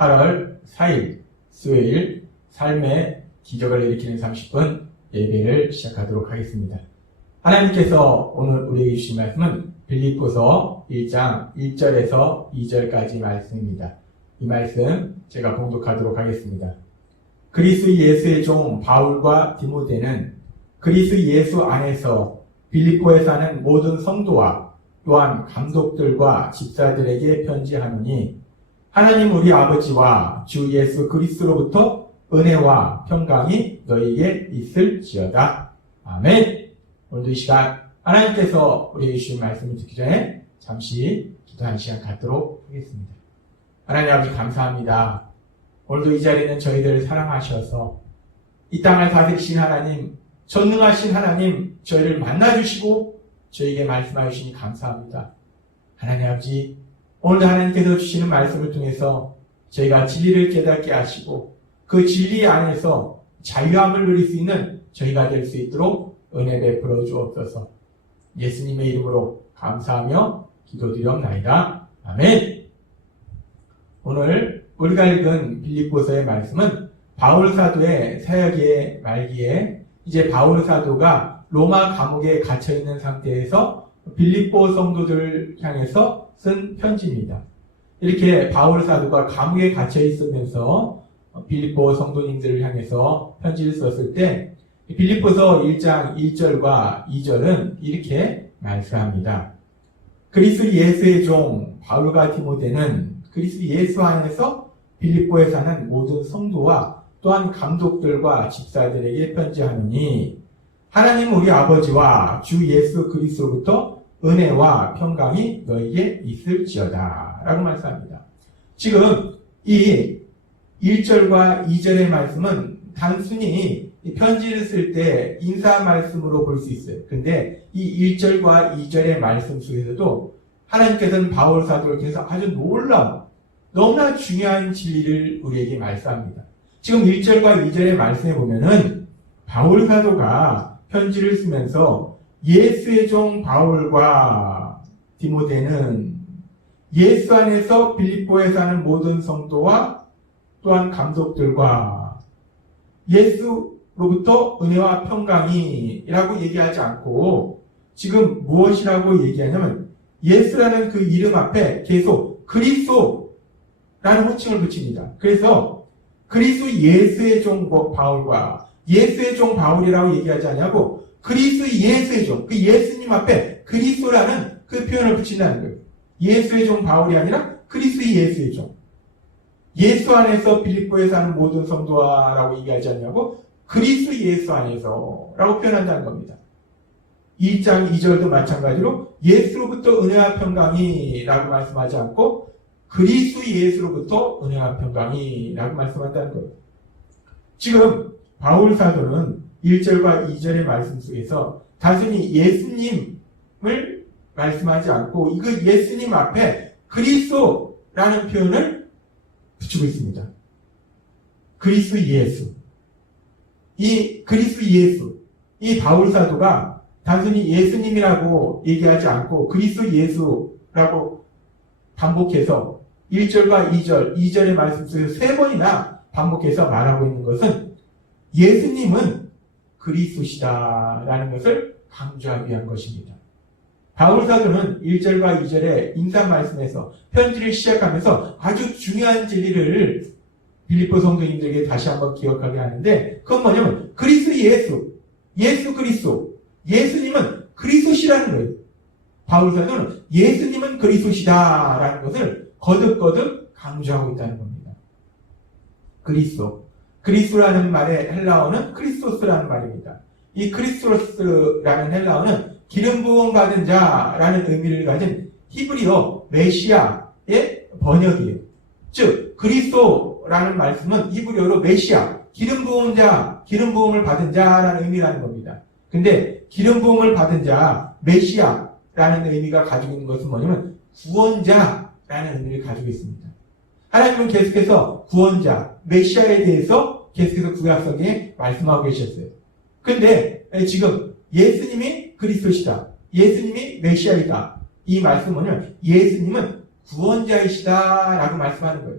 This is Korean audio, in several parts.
8월 4일 수요일 삶의 기적을 일으키는 30분 예배를 시작하도록 하겠습니다. 하나님께서 오늘 우리에게 주신 말씀은 빌립보서 1장 1절에서 2절까지 말씀입니다. 이 말씀 제가 봉독하도록 하겠습니다. 그리스도 예수의 종 바울과 디모데는 그리스도 예수 안에서 빌립보에 사는 모든 성도와 또한 감독들과 집사들에게 편지하노니 하나님 우리 아버지와 주 예수 그리스도로부터 은혜와 평강이 너희에게 있을지어다. 아멘. 오늘도 이 시간 하나님께서 우리에게 주신 말씀을 듣기 전에 잠시 기도하는 시간 갖도록 하겠습니다. 하나님 아버지 감사합니다. 오늘도 이 자리는 저희들을 사랑하셔서 이 땅을 다스리신 하나님, 전능하신 하나님, 저희를 만나주시고 저희에게 말씀하여 주시니 감사합니다. 하나님 아버지, 오늘도 하나님께서 주시는 말씀을 통해서 저희가 진리를 깨닫게 하시고 그 진리 안에서 자유함을 누릴 수 있는 저희가 될 수 있도록 은혜 베풀어 주옵소서. 예수님의 이름으로 감사하며 기도드리옵나이다. 아멘. 오늘 우리가 읽은 빌립보서의 말씀은 바울 사도의 사역의 말기에 이제 바울 사도가 로마 감옥에 갇혀 있는 상태에서 빌립보 성도들을 향해서 쓴 편지입니다. 이렇게 바울 사도가 감옥에 갇혀 있으면서 빌립보 성도님들을 향해서 편지를 썼을 때 빌립보서 1장 1절과 2절은 이렇게 말씀합니다. 그리스도 예수의 종 바울과 디모데는 그리스도 예수 안에서 빌립보에 사는 모든 성도와 또한 감독들과 집사들에게 편지하노니 하나님 우리 아버지와 주 예수 그리스도로부터 은혜와 평강이 너에게 있을지어다 라고 말씀합니다. 지금 이 1절과 2절의 말씀은 단순히 편지를 쓸 때 인사 말씀으로 볼 수 있어요. 근데 이 1절과 2절의 말씀 속에서도 하나님께서는 바울 사도를 통해서 아주 놀라운 너무나 중요한 진리를 우리에게 말씀합니다. 지금 1절과 2절의 말씀에 보면은 바울 사도가 편지를 쓰면서 예수의 종 바울과 디모데는 예수 안에서 빌립보에 사는 모든 성도와 또한 감독들과 예수로부터 은혜와 평강이라고 얘기하지 않고 지금 무엇이라고 얘기하냐면 예수라는 그 이름 앞에 계속 그리스도라는 호칭을 붙입니다. 그래서 그리스도 예수의 종 바울과 예수의 종 바울이라고 얘기하지 않냐고 그리스도 예수의 종, 그 예수님 앞에 그리스도라는 그 표현을 붙인다는 거예요. 예수의 종 바울이 아니라 그리스도 예수의 종. 예수 안에서 빌립보에 사는 모든 성도와라고 얘기하지 않냐고 그리스도 예수 안에서 라고 표현한다는 겁니다. 1장 2절도 마찬가지로 예수로부터 은혜와 평강이 라고 말씀하지 않고 그리스도 예수로부터 은혜와 평강이 라고 말씀한다는 거예요. 지금 바울 사도는 1절과 2절의 말씀 속에서 단순히 예수님을 말씀하지 않고 이거 예수님 앞에 그리스도라는 표현을 붙이고 있습니다. 그리스도 예수. 이 그리스도 예수. 이 바울 사도가 단순히 예수님이라고 얘기하지 않고 그리스도 예수라고 반복해서 1절과 2절, 2절의 말씀 속에서 3번이나 반복해서 말하고 있는 것은 예수님은 그리스도시다라는 것을 강조하기 위한 것입니다. 바울 사도는 1절과 2절의 인사 말씀에서 편지를 시작하면서 아주 중요한 진리를 빌립보 성도님들에게 다시 한번 기억하게 하는데 그건 뭐냐면 그리스도 예수 그리스도, 예수님은 그리스도시라는 거예요. 바울 사도는 예수님은 그리스도시다라는 것을 거듭거듭 강조하고 있다는 겁니다. 그리스도라는 말의 헬라어는 크리스토스라는 말입니다. 이 크리스토스라는 헬라어는 기름 부음 받은 자라는 의미를 가진 히브리어 메시아의 번역이에요. 즉 그리스도라는 말씀은 히브리어로 메시아, 기름 부은 자, 기름 부음을 받은 자라는 의미라는 겁니다. 근데 기름 부음을 받은 자, 메시아라는 의미가 가지고 있는 것은 뭐냐면 구원자라는 의미를 가지고 있습니다. 하나님은 계속해서 구원자, 메시아에 대해서 계속해서 구약성경에 말씀하고 계셨어요. 근데 지금 예수님이 그리스도시다. 예수님이 메시아이다. 이 말씀은 예수님은 구원자이시다 라고 말씀하는 거예요.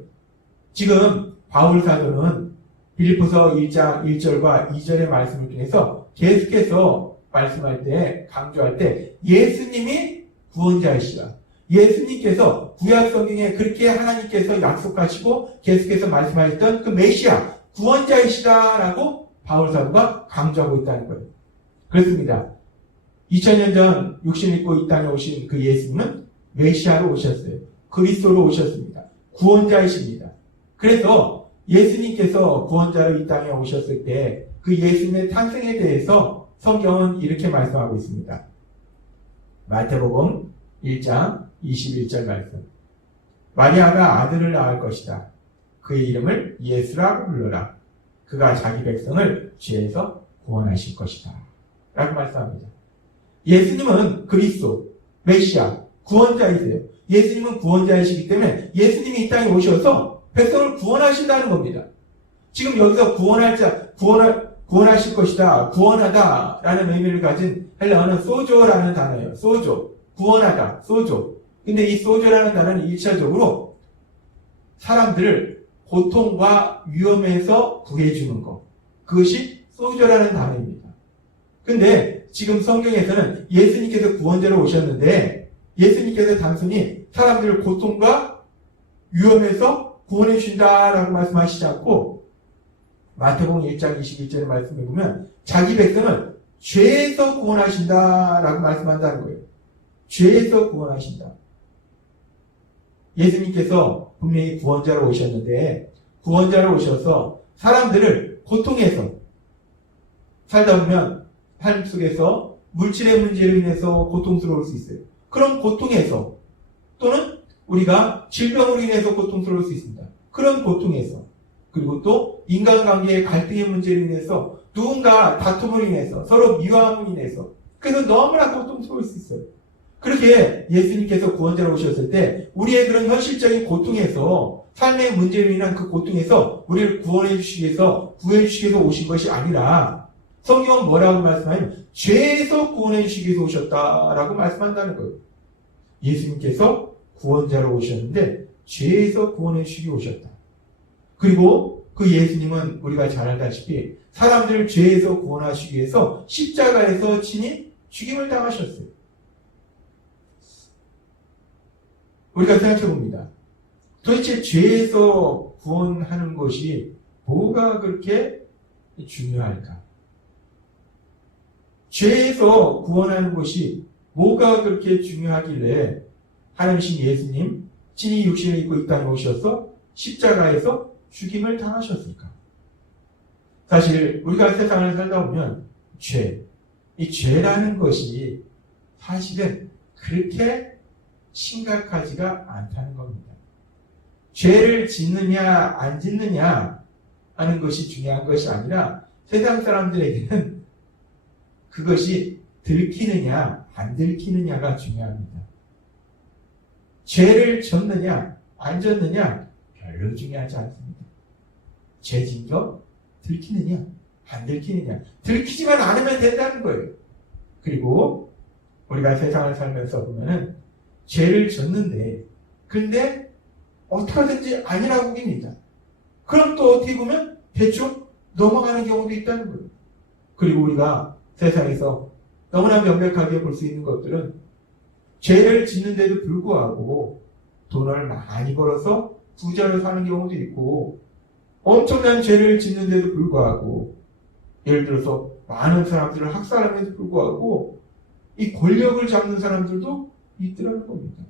지금 바울 사도는 빌립보서 1장 1절과 2절의 말씀을 통해서 계속해서 말씀할 때, 강조할 때 예수님이 구원자이시라. 예수님께서 구약 성경에 그렇게 하나님께서 약속하시고 계속해서 말씀하셨던 그 메시아, 구원자이시다라고 바울 사도가 강조하고 있다는 거예요. 그렇습니다. 2000년 전 육신을 입고 이 땅에 오신 그 예수님은 메시아로 오셨어요. 그리스도로 오셨습니다. 구원자이십니다. 그래서 예수님께서 구원자로 이 땅에 오셨을 때 그 예수님의 탄생에 대해서 성경은 이렇게 말씀하고 있습니다. 마태복음 1장 21절 말씀. 마리아가 아들을 낳을 것이다. 그의 이름을 예수라고 불러라. 그가 자기 백성을 죄에서 구원하실 것이다. 라고 말씀합니다. 예수님은 그리스도, 메시아, 구원자이세요. 예수님은 구원자이시기 때문에 예수님이 이 땅에 오셔서 백성을 구원하신다는 겁니다. 지금 여기서 구원하실 것이다, 구원하다 라는 의미를 가진 헬라어는 소조라는 단어예요. 소조, 구원하다, 소조. 근데 이 소조라는 단어는 1차적으로 사람들을 고통과 위험에서 구해주는 것. 그것이 소조라는 단어입니다. 근데 지금 성경에서는 예수님께서 구원자로 오셨는데 예수님께서 단순히 사람들을 고통과 위험에서 구원해 주신다라고 말씀하시지 않고 마태복음 1장 21절의 말씀을 보면 자기 백성을 죄에서 구원하신다라고 말씀한다는 거예요. 죄에서 구원하신다. 예수님께서 분명히 구원자로 오셨는데 구원자로 오셔서 사람들을 고통에서 살다 보면 삶 속에서 물질의 문제로 인해서 고통스러울 수 있어요. 그런 고통에서 또는 우리가 질병으로 인해서 고통스러울 수 있습니다. 그런 고통에서 그리고 또 인간관계의 갈등의 문제로 인해서 누군가 다툼으로 인해서 서로 미워함으로 인해서 그래서 너무나 고통스러울 수 있어요. 그렇게 예수님께서 구원자로 오셨을 때 우리의 그런 현실적인 고통에서 삶의 문제로 인한 그 고통에서 우리를 구원해 주시기 위해서 구해 주시기 위해서 오신 것이 아니라 성경은 뭐라고 말씀하냐면 죄에서 구원해 주시기 위해서 오셨다라고 말씀한다는 거예요. 예수님께서 구원자로 오셨는데 죄에서 구원해 주시기 위해 오셨다. 그리고 그 예수님은 우리가 잘 알다시피 사람들을 죄에서 구원하시기 위해서 십자가에서 친히 죽임을 당하셨어요. 우리가 생각해 봅니다. 도대체 죄에서 구원하는 것이 뭐가 그렇게 중요할까? 죄에서 구원하는 것이 뭐가 그렇게 중요하길래 하나님이신 예수님 친히 육신을 입고 이 땅에 오셔서 십자가에서 죽임을 당하셨을까? 사실 우리가 세상을 살다 보면 이 죄라는 것이 사실은 그렇게 심각하지가 않다는 겁니다. 죄를 짓느냐 안 짓느냐 하는 것이 중요한 것이 아니라 세상 사람들에게는 그것이 들키느냐 안 들키느냐가 중요합니다. 죄를 졌느냐 안 졌느냐 별로 중요하지 않습니다. 죄 진 거 들키느냐 안 들키느냐 들키지만 않으면 된다는 거예요. 그리고 우리가 세상을 살면서 보면은 죄를 졌는데 근데 어떻게든지 아니라고 우깁니다. 그럼 또 어떻게 보면 대충 넘어가는 경우도 있다는 거예요. 그리고 우리가 세상에서 너무나 명백하게 볼 수 있는 것들은 죄를 짓는데도 불구하고 돈을 많이 벌어서 부자로 사는 경우도 있고 엄청난 죄를 짓는데도 불구하고 예를 들어서 많은 사람들을 학살함에도 불구하고 이 권력을 잡는 사람들도 있더라는 겁니다.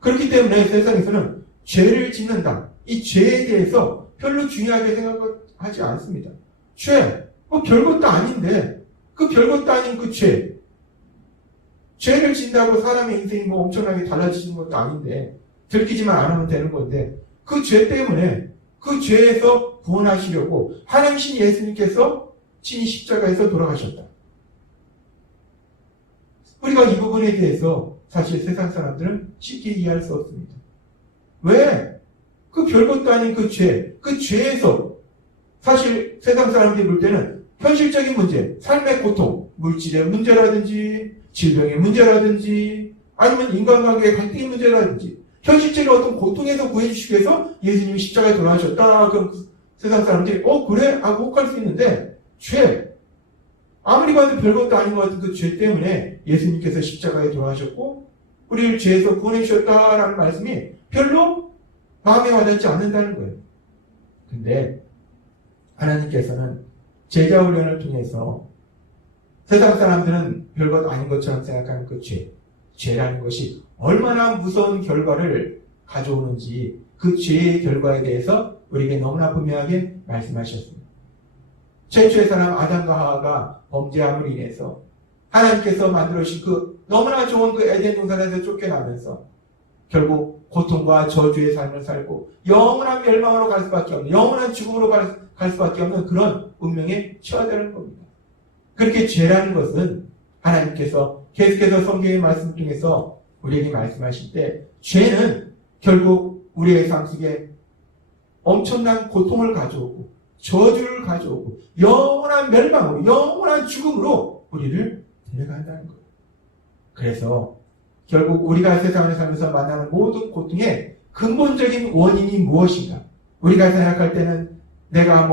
그렇기 때문에 세상에서는 죄를 짓는다. 이 죄에 대해서 별로 중요하게 생각하지 않습니다. 별것도 아닌데 그 별것도 아닌 그 죄를 짓는다고 사람의 인생이 엄청나게 달라지는 것도 아닌데 들키지만 않으면 되는 건데 그 죄 때문에 그 죄에서 구원하시려고 하나님이신 예수님께서 친히 십자가에서 돌아가셨다. 우리가 이 부분에 대해서 사실 세상 사람들은 쉽게 이해할 수 없습니다. 왜? 그 별것도 아닌 그 죄에서 사실 세상 사람들이 볼 때는 현실적인 문제, 삶의 고통, 물질의 문제라든지 질병의 문제라든지 아니면 인간관계의 갈등의 문제라든지 현실적인 어떤 고통에서 구해주시기 위해서 예수님이 십자가에 돌아가셨다. 그럼 세상 사람들이 그래? 혹할 수 있는데 죄 아무리 봐도 별것도 아닌 것 같은 그 죄 때문에 예수님께서 십자가에 돌아가셨고 우리를 죄에서 구원해 주셨다라는 말씀이 별로 마음에 와닿지 않는다는 거예요. 근데 하나님께서는 제자 훈련을 통해서 세상 사람들은 별것 아닌 것처럼 생각하는 그 죄라는 것이 얼마나 무서운 결과를 가져오는지 그 죄의 결과에 대해서 우리에게 너무나 분명하게 말씀하셨습니다. 최초의 사람 아담과 하와가 범죄함으로 인해서 하나님께서 만들어주신 그 너무나 좋은 그 에덴 동산에서 쫓겨나면서 결국 고통과 저주의 삶을 살고 영원한 멸망으로 갈 수밖에 없는, 영원한 죽음으로 갈 수밖에 없는 그런 운명에 처하다는 겁니다. 그렇게 죄라는 것은 하나님께서 계속해서 성경의 말씀을 통해서 우리에게 말씀하실 때 죄는 결국 우리의 삶 속에 엄청난 고통을 가져오고 저주를 가져오고 영원한 멸망으로, 영원한 죽음으로 우리를 데려간다는 거예요. 그래서 결국 우리가 세상을 살면서 만나는 모든 고통의 근본적인 원인이 무엇인가? 우리가 생각할 때는 내가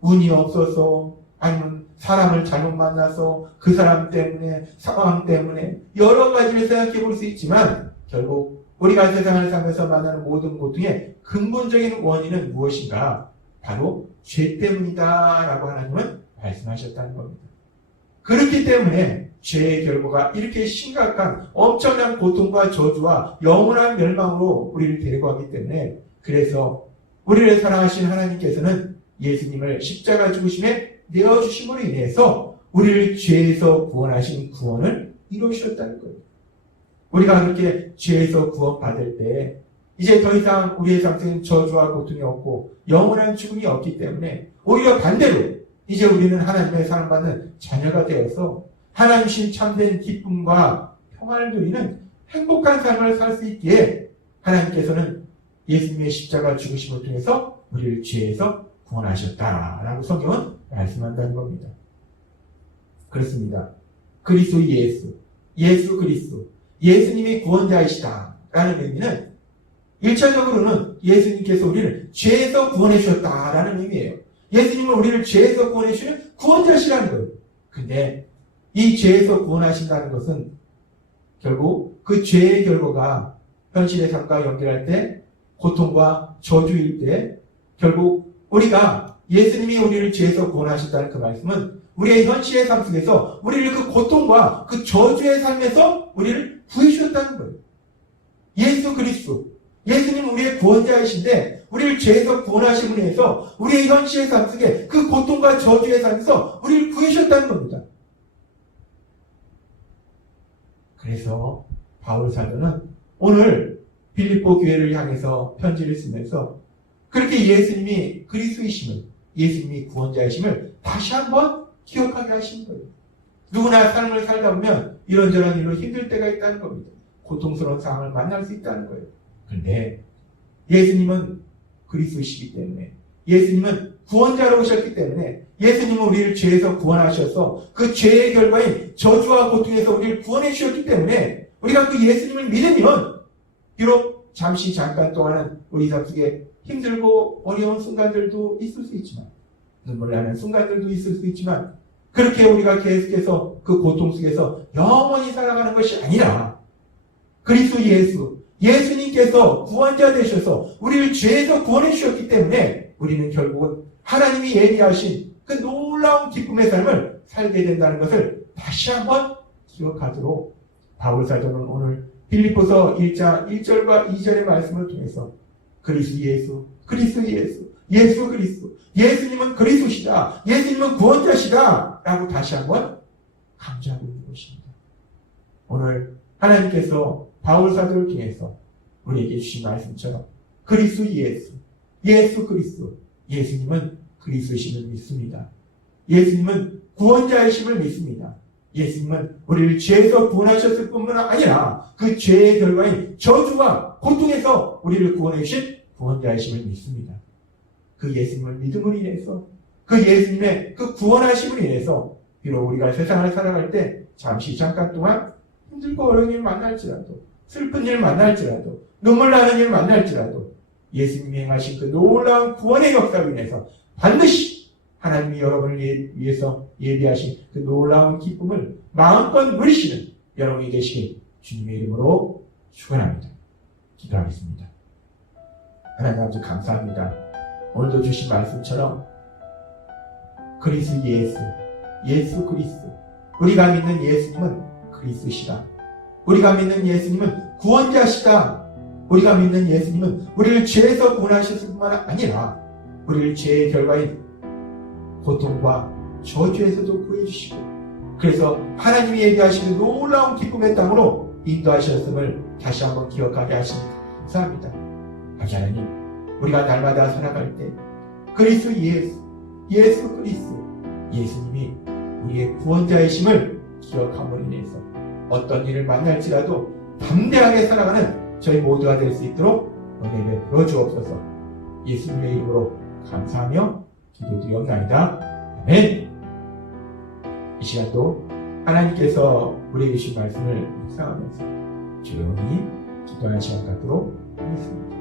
운이 없어서 아니면 사람을 잘못 만나서 그 사람 때문에 상황 때문에 여러 가지를 생각해 볼 수 있지만 결국 우리가 세상을 살면서 만나는 모든 고통의 근본적인 원인은 무엇인가? 바로 죄 때문이다 라고 하나님은 말씀하셨다는 겁니다. 그렇기 때문에 죄의 결과가 이렇게 심각한 엄청난 고통과 저주와 영원한 멸망으로 우리를 데리고 가기 때문에 그래서 우리를 사랑하신 하나님께서는 예수님을 십자가 죽으심에 내어주심으로 인해서 우리를 죄에서 구원하신 구원을 이루셨다는 거예요. 우리가 그렇게 죄에서 구원받을 때 이제 더 이상 우리의 삶 속에는 저주와 고통이 없고 영원한 죽음이 없기 때문에 오히려 반대로 이제 우리는 하나님의 사랑받는 자녀가 되어서 하나님신 참된 기쁨과 평안을 누리는 행복한 삶을 살 수 있기에 하나님께서는 예수님의 십자가 죽으심을 통해서 우리를 죄에서 구원하셨다라고 성경은 말씀한다는 겁니다. 그렇습니다. 그리스도 예수 그리스도, 예수님이 구원자이시다라는 의미는 1차적으로는 예수님께서 우리를 죄에서 구원해 주셨다라는 의미예요. 예수님은 우리를 죄에서 구원해 주시는 구원자시라는 거예요. 근데 이 죄에서 구원하신다는 것은 결국 그 죄의 결과가 현실의 삶과 연결할 때 고통과 저주일 때 결국 우리가 예수님이 우리를 죄에서 구원하신다는 그 말씀은 우리의 현실의 삶 속에서 우리를 그 고통과 그 저주의 삶에서 우리를 구해주셨다는 거예요. 예수 그리스도, 예수님 우리의 구원자이신데 우리를 죄에서 구원하심으로 인해서 우리의 현실의 삶 속에 그 고통과 저주의 삶에서 우리를 구해주셨다는 겁니다. 그래서 바울 사도는 오늘 빌립보 교회를 향해서 편지를 쓰면서 그렇게 예수님이 그리스도이심을, 예수님이 구원자이심을 다시 한번 기억하게 하신 거예요. 누구나 삶을 살다 보면 이런저런 일로 힘들 때가 있다는 겁니다. 고통스러운 상황을 만날 수 있다는 거예요. 그런데 예수님은 그리스도이시기 때문에, 예수님은 구원자로 오셨기 때문에, 예수님은 우리를 죄에서 구원하셔서 그 죄의 결과인 저주와 고통에서 우리를 구원해 주셨기 때문에 우리가 그 예수님을 믿으면 비록 잠시 잠깐 동안은 우리 삶 속에 힘들고 어려운 순간들도 있을 수 있지만, 눈물 나는 순간들도 있을 수 있지만, 그렇게 우리가 계속해서 그 고통 속에서 영원히 살아가는 것이 아니라 그리스도 예수님께서 구원자 되셔서 우리를 죄에서 구원해 주셨기 때문에 우리는 결국은 하나님이 예비하신 그 놀라운 기쁨의 삶을 살게 된다는 것을 다시 한번 기억하도록 바울 사도는 오늘 빌립보서 1장 1절과 2절의 말씀을 통해서 그리스도 그리스도, 예수님은 그리스도시다, 예수님은 구원자시다 라고 다시 한번 강조하고 있는 것입니다. 오늘 하나님께서 바울 사도를 통해서 우리에게 주신 말씀처럼 그리스도 예수 그리스도, 예수님은 그리스도심을 믿습니다. 예수님은 구원자이심을 믿습니다. 예수님은 우리를 죄에서 구원하셨을 뿐만 아니라 그 죄의 결과인 저주와 고통에서 우리를 구원해 주신 구원자이심을 믿습니다. 그 예수님을 믿음으로 인해서, 그 예수님의 그 구원하심으로 인해서 비록 우리가 세상을 살아갈 때 잠깐 동안 힘들고 어려운 일 만날지라도, 슬픈 일 만날지라도, 눈물 나는 일을 만날지라도 예수님이 행하신 그 놀라운 구원의 역사로 인해서 반드시 하나님이 여러분을 위해서 예비하신 그 놀라운 기쁨을 마음껏 누리시는 여러분이 되시길 주님의 이름으로 축원합니다. 기도하겠습니다. 하나님 아버지 감사합니다. 오늘도 주신 말씀처럼 그리스도 예수 그리스도, 우리가 믿는 예수님은 그리스도시다. 우리가 믿는 예수님은 구원자시다. 우리가 믿는 예수님은 우리를 죄에서 구원하셨을 뿐만 아니라 우리를 죄의 결과인 고통과 저주에서도 구해주시고, 그래서 하나님이 예비하시는 놀라운 기쁨의 땅으로 인도하셨음을 다시 한번 기억하게 하시니 감사합니다. 아버지 하나님, 우리가 날마다 살아갈 때 그리스도 예수 그리스도, 예수님이 우리의 구원자이심을 기억함으로 인해서 어떤 일을 만날지라도 담대하게 살아가는 저희 모두가 될 수 있도록 은혜 베풀어 주옵소서. 예수님의 이름으로 감사하며 기도드리옵나이다. 아멘. 이 시간도 하나님께서 우리에게 주신 말씀을 묵상하면서 조용히 기도하는 시간 갖도록 하겠습니다.